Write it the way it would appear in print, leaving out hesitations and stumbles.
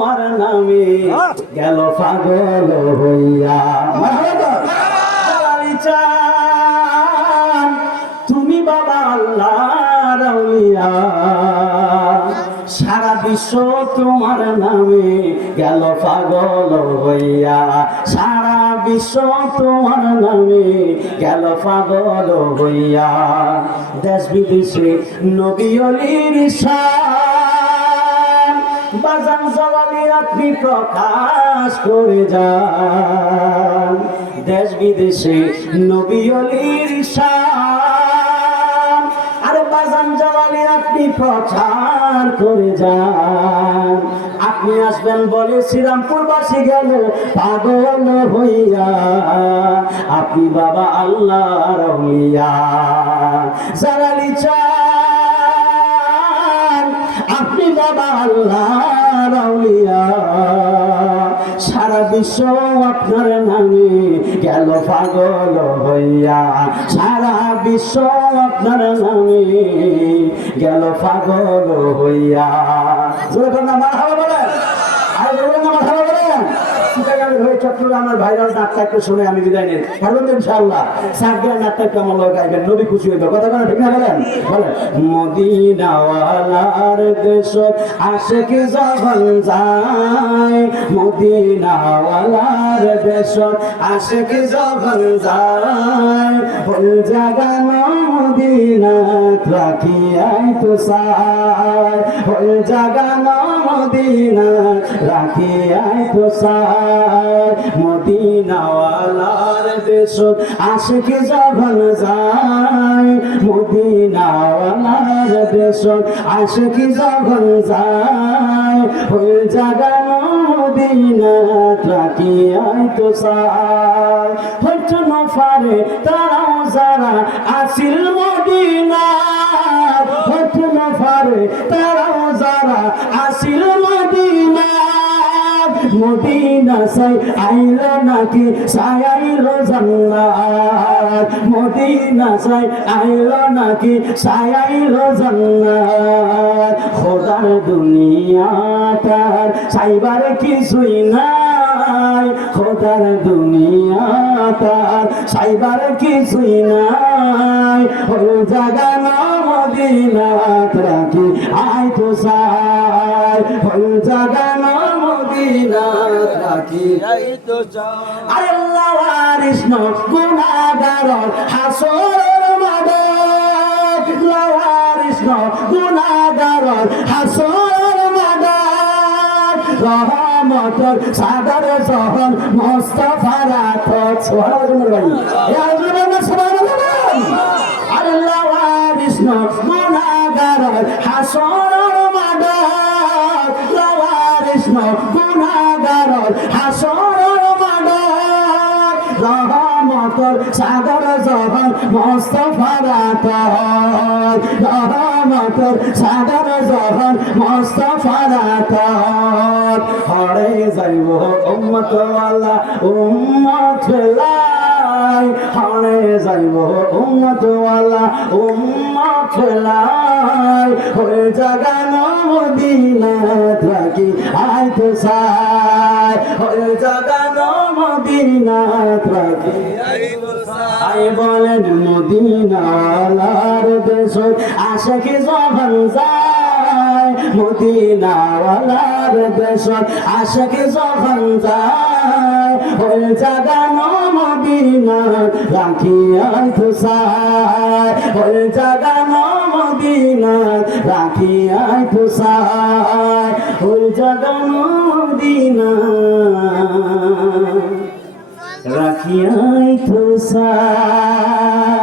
তোমার নামে গেল পাগল হইয়া। তুমি বাবা আল্লাহর আউলিয়া, সারা বিশ্ব তোমার নামে গেল পাগল হইয়া। সারা বিশ্ব তোমার নামে গেল পাগল হইয়া। দেশ বিদেশে নবী ওলির শান বাজান জওয়ালি আপনি প্রকাশ করে যান। দেশ বিদেশে নবী ওলির শান আরে বাজান জওয়ালি আপনি প্রচার করে যান। আপনি আসবেন বলে শ্রীরামপুরবাসী গেল পাগল হইয়া। আপনি বাবা আল্লাহর আউলিয়া, জালালি চান আপনি বাবা আল্লাহর আউলিয়া। সারা বিশ্ব আপনার নামে গেল পাগল হইয়া। সারা বিশ্ব আপনার নামে গেল পাগল হইয়া। চট্টগ্রামের ভাইরাল নাটটা একটু শুনে আমি বিদায় নিই। পারবেন তো ইনশাআল্লাহ? সাতগ্রাম নাটটা একটু আমার লোক গাইবেন, নবী খুশি হইবে। কথা বলেন ঠিক না? বলেন বলেন। মদিনাওয়ালার দেশ আশিক যখন যায়, মদিনাওয়ালার দেশ আশিক যখন যায়, ওই জাগানো মদিনাত রাখিয়াই তো চায়, ওই জাগানো মদিনাত রাখিয়াই তো চায়। মদিনাওয়ালার দেশ আশিক যখন যায়, মদিনাওয়ালার দেশ আশিক যখন যায়, ওই জাগানো মদিনাত রাখিয়াই তো চায়। হয়তো নফারে তারাও যারা আসিল মদিনাত, হয়তো নফারে তারাও যারা আসিল মদিনাত, মদিনা সাই আইল নাকি সায়াইল জান্নাত, মদিনা সাই আইল নাকি সায়াইল জান্নাত। খোদার দুনিয়াটার সাইবার কিছুই নাই, খোদার দুনিয়াটার সাইবার কিছুই নাই, ওই জাগানো মদিনাত রাখি আই তো চাই, ওই জাগানো মদিনাত রাখি আই তো চাই। আরে আল্লাহ ওয়ারিস ন গুনাহগার হাসর মাদাত, ওয়ারিস ন গুনাহগার হাসর মাদাত। রহমতের সাগর যখন মুস্তাফার আতত। সুবহানাল্লাহ ভাই, ইয়া আল্লাহ সুবহানাল্লাহ। আল্লাহ ওয়ারিস ন গুনাহগার হাসর মাদাত, ওয়ারিস ন গুনাহগার হাসর মাদাত। রহমতের সাগর যখন মুস্তাফার আতত, রহমতের সাগর যখন মুস্তাফার আতত। হরে যাইব উম্মত ওয়ালা উম্মত ফেলাই, হরে যাইব উম্মত ওয়ালা উম্মত ফেলাই, ওই জাগানো মদিনাত রাখি আই তো চাই, ওই জাগানো মদিনাত রাখি আই তো চাই। আই বলেন মদিনাওয়ালার দেশ আশিক যখন যায়, মদিনাওয়ালার দেশ আশিক যখন যায়, ওই জাগানো মদিনাত রাখি আই তো চাই, ওই জাগানো মদিনাত রাখি আই তো চাই, ওই জাগানো মদিনাত রাখি আই তো চাই।